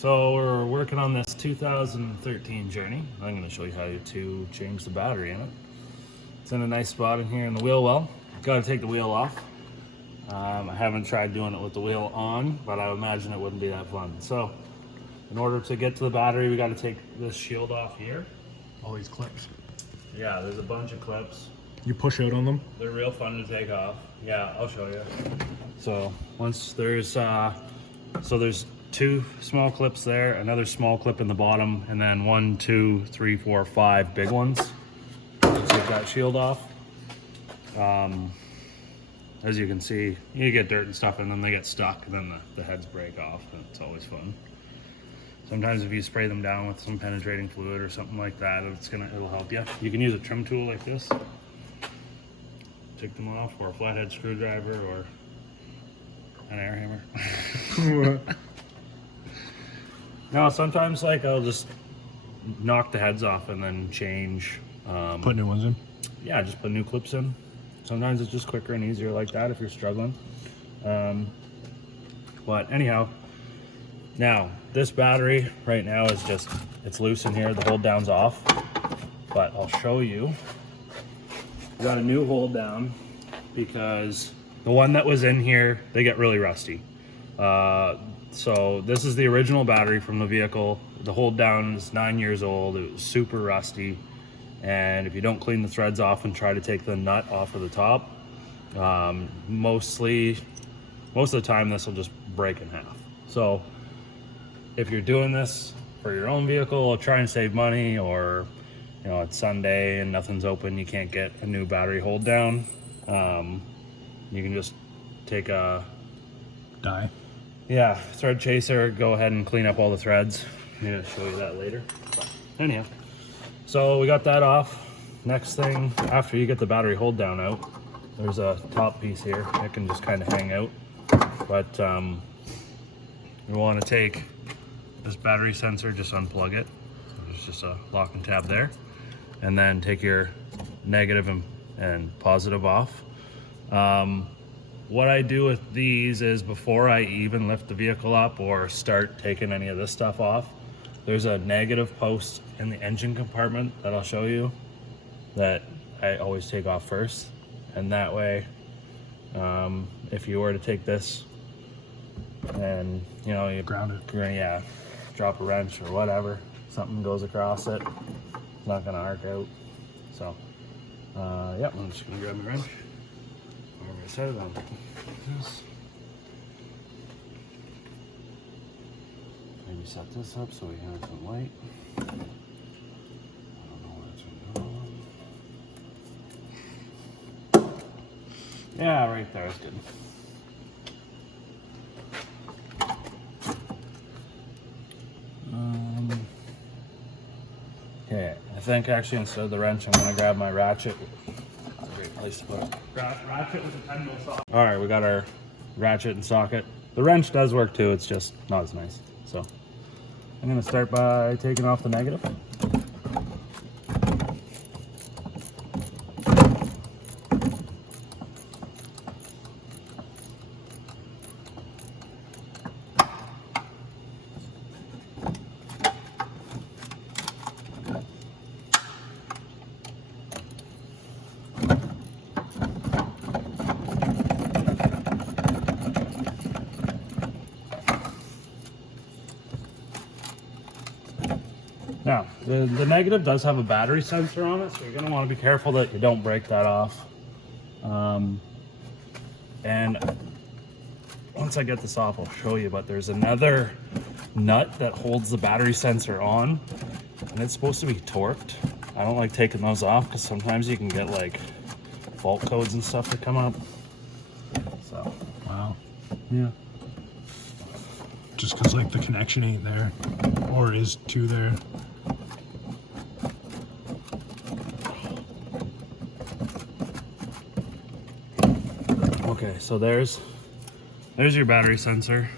So we're working on this 2013 Journey. I'm going to show you how to change the battery in it. It's in a nice spot in here in the wheel well. Got to take the wheel off. I haven't tried doing it with the wheel on, but I imagine it wouldn't be that fun. So in order to get to the battery, we got to take this shield off here. All these clips. Yeah, there's a bunch of clips. You push out on them? They're real fun to take off. Yeah, I'll show you. So once there's there's 2 small clips there, another small clip in the bottom, and then 1, 2, 3, 4, 5 big ones. Take that shield off. As you can see, you get dirt and stuff and then they get stuck and then the heads break off, and it's always fun. Sometimes if you spray them down with some penetrating fluid or something like that, it'll help you. You can use a trim tool like this. Take them off, or a flathead screwdriver, or an air hammer. No, sometimes like I'll just knock the heads off and then change. Put new ones in? Yeah, just put new clips in. Sometimes it's just quicker and easier like that if you're struggling. But anyhow, now this battery right now is it's loose in here. The hold down's off, but I'll show you. We got a new hold down because the one that was in here, they get really rusty. So this is the original battery from the vehicle. The hold down is 9 years old. It was super rusty. And if you don't clean the threads off and try to take the nut off of the top, most of the time this will just break in half. So if you're doing this for your own vehicle or trying to save money, or it's Sunday and nothing's open, you can't get a new battery hold down, you can just take a thread chaser, go ahead and clean up all the threads. I'm gonna show you that later. But anyhow, so we got that off. Next thing, after you get the battery hold down out, there's a top piece here. It can just kind of hang out. But we want to take this battery sensor, just unplug it. There's just a lock and tab there. And then take your negative and positive off. What I do with these is, before I even lift the vehicle up or start taking any of this stuff off, there's a negative post in the engine compartment that I'll show you that I always take off first. And that way, if you were to take this and you ground it, yeah, drop a wrench or whatever, something goes across it, it's not gonna arc out. So yeah, I'm just gonna grab my wrench. Wherever I set it on. Maybe set this up so we have some light. I don't know where it's going. Yeah, right there is good. Okay, I think actually instead of the wrench, I'm gonna grab my ratchet. That's a great place to put it. Ratchet with a 10 mil socket. All right, we got our ratchet and socket. The wrench does work too, it's just not as nice. So I'm gonna start by taking off the negative. Now, the negative does have a battery sensor on it, so you're going to want to be careful that you don't break that off. And once I get this off, I'll show you, but there's another nut that holds the battery sensor on, and it's supposed to be torqued. I don't like taking those off because sometimes you can get like fault codes and stuff that come up. So, wow. Yeah. Just because like the connection ain't there, or is to there. Okay, so there's your battery sensor,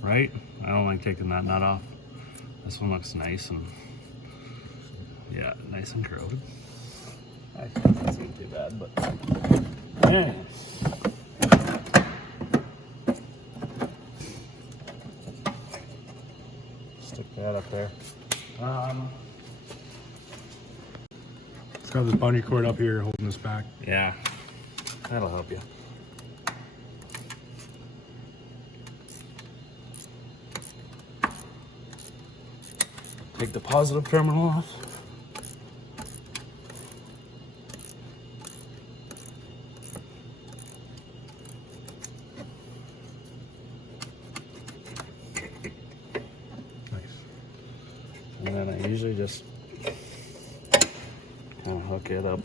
right? I don't like taking that nut off. This one looks nice and, yeah, nice and curled. Actually, it doesn't seem too bad, but yeah. Stick that up there. It's got this bungee cord up here holding us back. Yeah, that'll help you. Take the positive terminal off. And then I usually just kind of hook it up.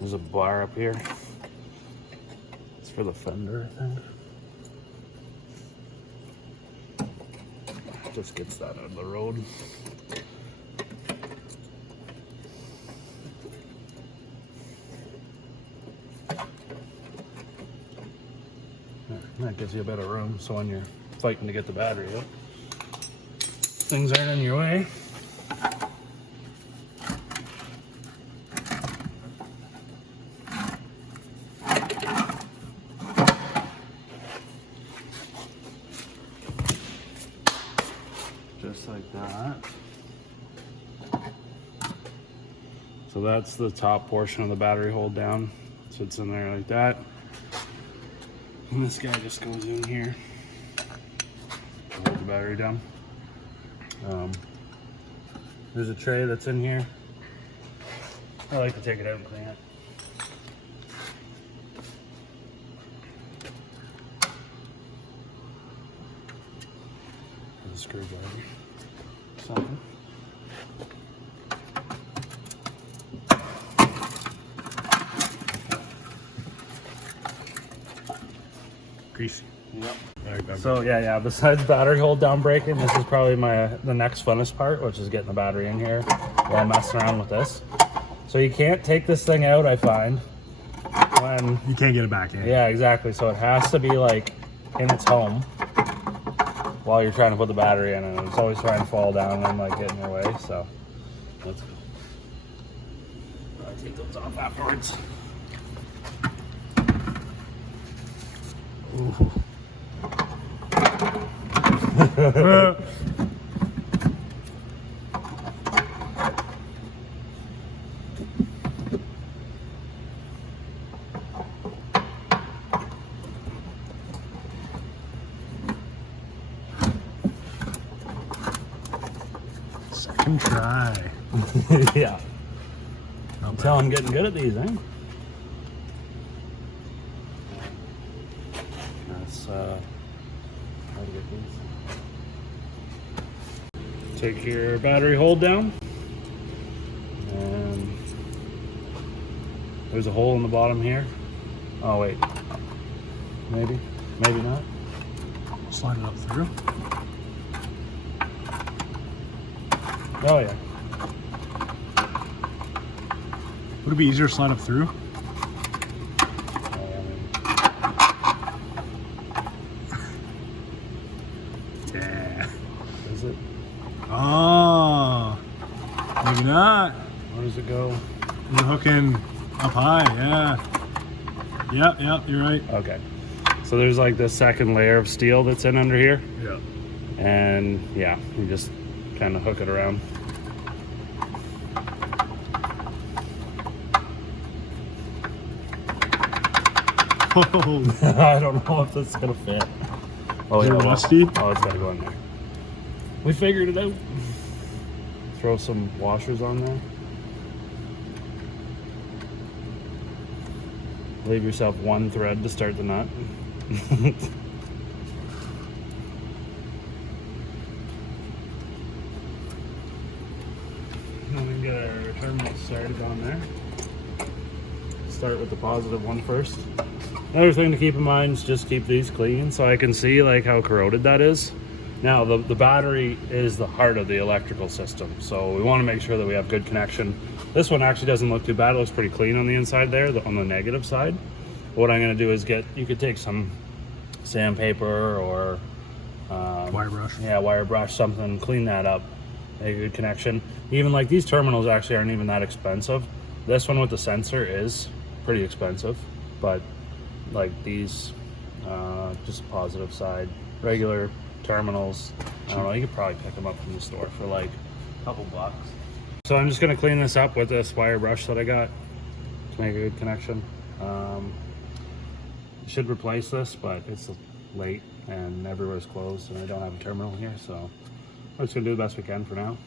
There's a bar up here. It's for the fender, I think. Just gets that out of the road. That gives you a bit of room, so when you're fighting to get the battery out, things aren't in your way. Just like that. So that's the top portion of the battery hold down. Sits in there like that. And this guy just goes in here to hold the battery down. There's a tray that's in here. I like to take it out and clean it. There's a screwdriver. Something. Greasy. Yep. Right, So yeah. Besides battery hold down breaking, this is probably the next funnest part, which is getting the battery in here while messing around with this. So you can't take this thing out, I find, when you can't get it back in. Yeah, exactly. So it has to be like in its home while you're trying to put the battery in, and it's always trying to fall down and like get in your way. So let's go. I'll take those off afterwards. Ooh. Second try. Yeah. Until I'm getting good at these, eh? That's how to get these. Take your battery hold down, and there's a hole in the bottom here. Oh wait, maybe not. Slide it up through. Oh yeah. Would it be easier to slide up through? Yeah. Is it? Oh, maybe not. Where does it go? You're hooking up high, yeah. Yep, you're right. Okay. So there's like the second layer of steel that's in under here. Yeah. And yeah, you just kind of hook it around. Oh, I don't know if that's gonna fit. Oh, is it yeah, rusty? Oh, it's gotta go in there. We figured it out. Throw some washers on there. Leave yourself one thread to start the nut. Then we get our terminal started on there. Start with the positive one first. Another thing to keep in mind is just keep these clean so I can see like how corroded that is. Now the battery is the heart of the electrical system, so we want to make sure that we have good connection. This one actually doesn't look too bad. It looks pretty clean on the inside there, on the negative side. What I'm going to do is you could take some sandpaper or wire brush. Yeah, wire brush, something, clean that up, make a good connection. Even like these terminals actually aren't even that expensive. This one with the sensor is pretty expensive, but like these, just positive side, regular terminals. I don't know, you could probably pick them up from the store for like a couple bucks. So I'm just gonna clean this up with this wire brush that I got to make a good connection. Should replace this, but it's late and everywhere's closed and I don't have a terminal here, so I'm just gonna do the best we can for now.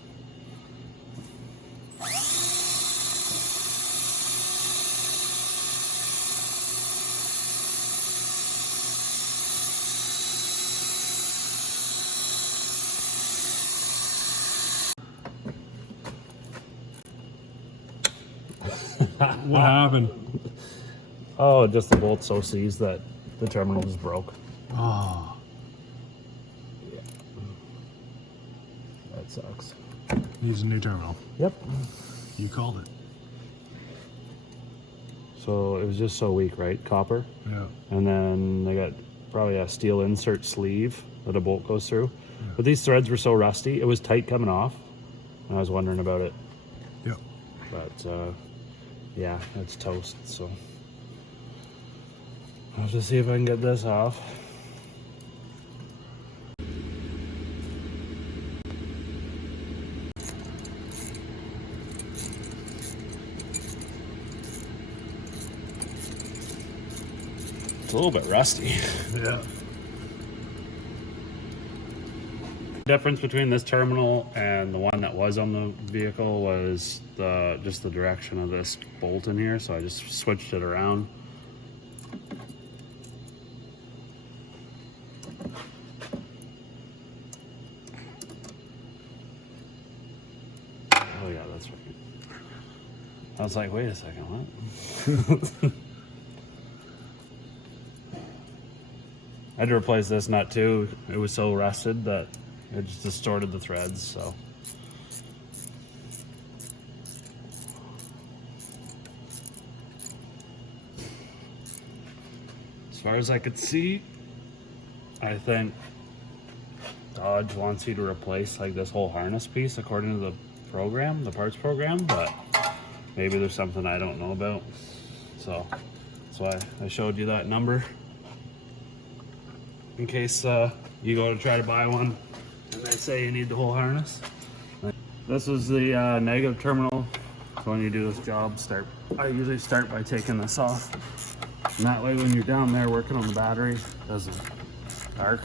What happened? Oh, just the bolt so seized that the terminal just broke. Oh, Yeah. That sucks. needs a new terminal. Yep. You called it. So it was just so weak, right? Copper. Yeah. And then they got probably a steel insert sleeve that a bolt goes through. Yeah. But these threads were so rusty, it was tight coming off. And I was wondering about it. Yep. But yeah, it's toast, so I'll have to see if I can get this off. It's a little bit rusty. Yeah. The difference between this terminal and the one that was on the vehicle was just the direction of this bolt in here, so I just switched it around. Oh yeah, that's right. I was like, wait a second, what? I had to replace this nut too. It was so rusted that it just distorted the threads, so. As far as I could see, I think Dodge wants you to replace like this whole harness piece according to the program, the parts program, but maybe there's something I don't know about. So that's why I showed you that number. In case you go to try to buy one and they say you need the whole harness. This is the negative terminal. So when you do this job, I usually start by taking this off. And that way when you're down there working on the battery, it doesn't arc.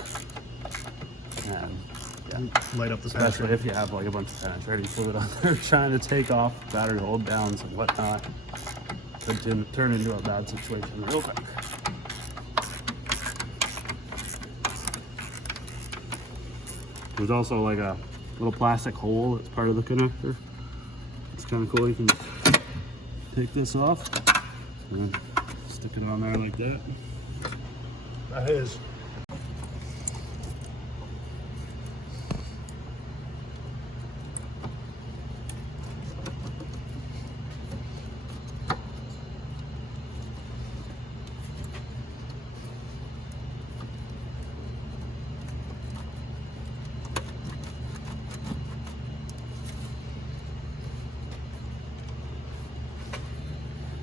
And yeah, Light up the especially battery. if you have like a bunch of penetrating fluid on there trying to take off battery hold downs and whatnot. Could turn into a bad situation real quick. There's also like a little plastic hole that's part of the connector. It's kind of cool. You can take this off and stick it on there like that. That is.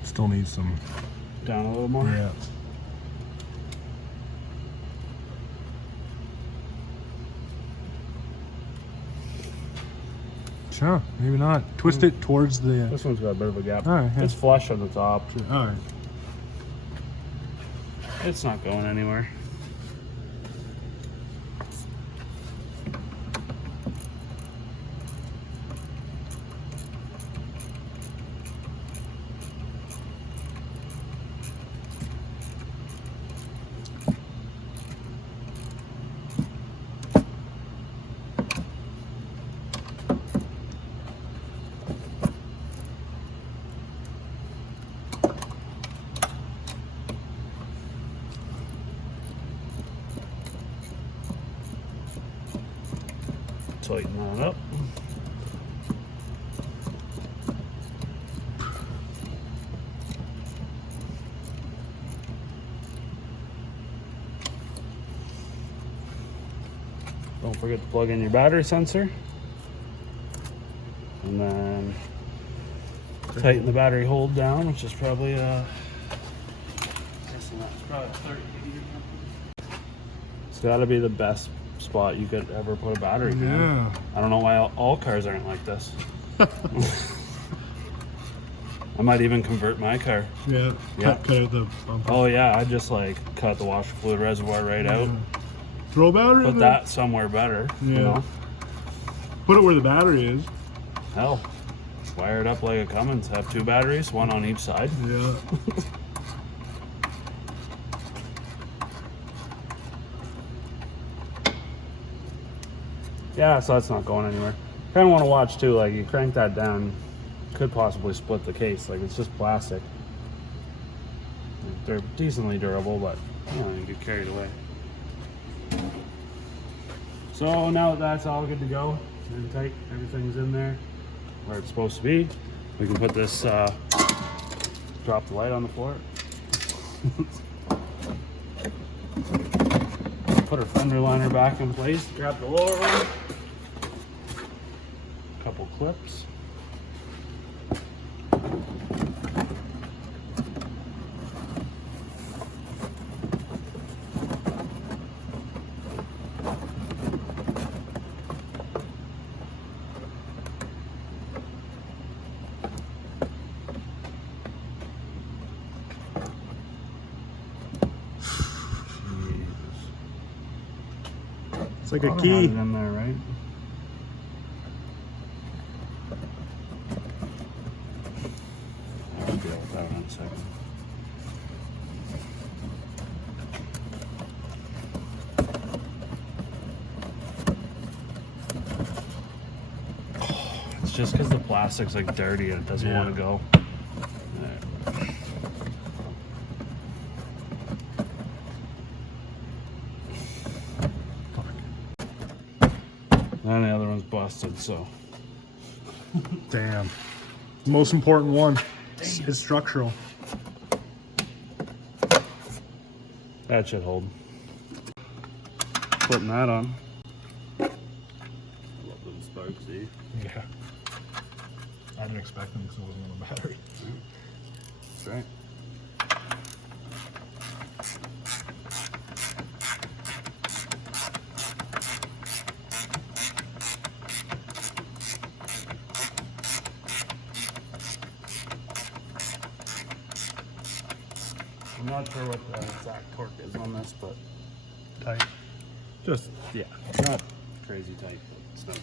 Still needs some. Down a little more. Yeah. Sure, maybe not. Twist it towards the. This one's got a bit of a gap. All right, yeah. It's flush on the top. All right. It's not going anywhere. Tighten that up. Don't forget to plug in your battery sensor. And then tighten the battery hold down, which is probably guessing that's probably 30. It's got to be the best spot you could ever put a battery in. Yeah. I don't know why all cars aren't like this. I might even convert my car. Yeah. Yeah. Cut out the bumper. Oh yeah, I'd just like cut the washer fluid reservoir right out. Throw a battery Put in there. that somewhere better. Yeah. You know? Put it where the battery is. Hell, wire it up like a Cummins. Have 2 batteries, 1 on each side. Yeah. Yeah, so that's not going anywhere. Kind of want to watch too. Like you crank that down, could possibly split the case. Like it's just plastic. They're decently durable, but you know, you get carried away. So now that that's all good to go, and tight, everything's in there where it's supposed to be. We can put this, drop the light on the floor. Put our fender liner back in place, grab the lower one. Couple clips. It's like a Oughta key. have it in there, right? I'll deal with that in a second. It's just because the plastic's like dirty and it doesn't want to go. Alright. And the other one's busted, so. Damn. The most important one is structural. That should hold. Putting that on. Love them sparks, see? Yeah. I didn't expect them because it wasn't on the battery. That's right. I'm not sure what the exact torque is on this, but Tight. just, yeah, not crazy tight, but it's not.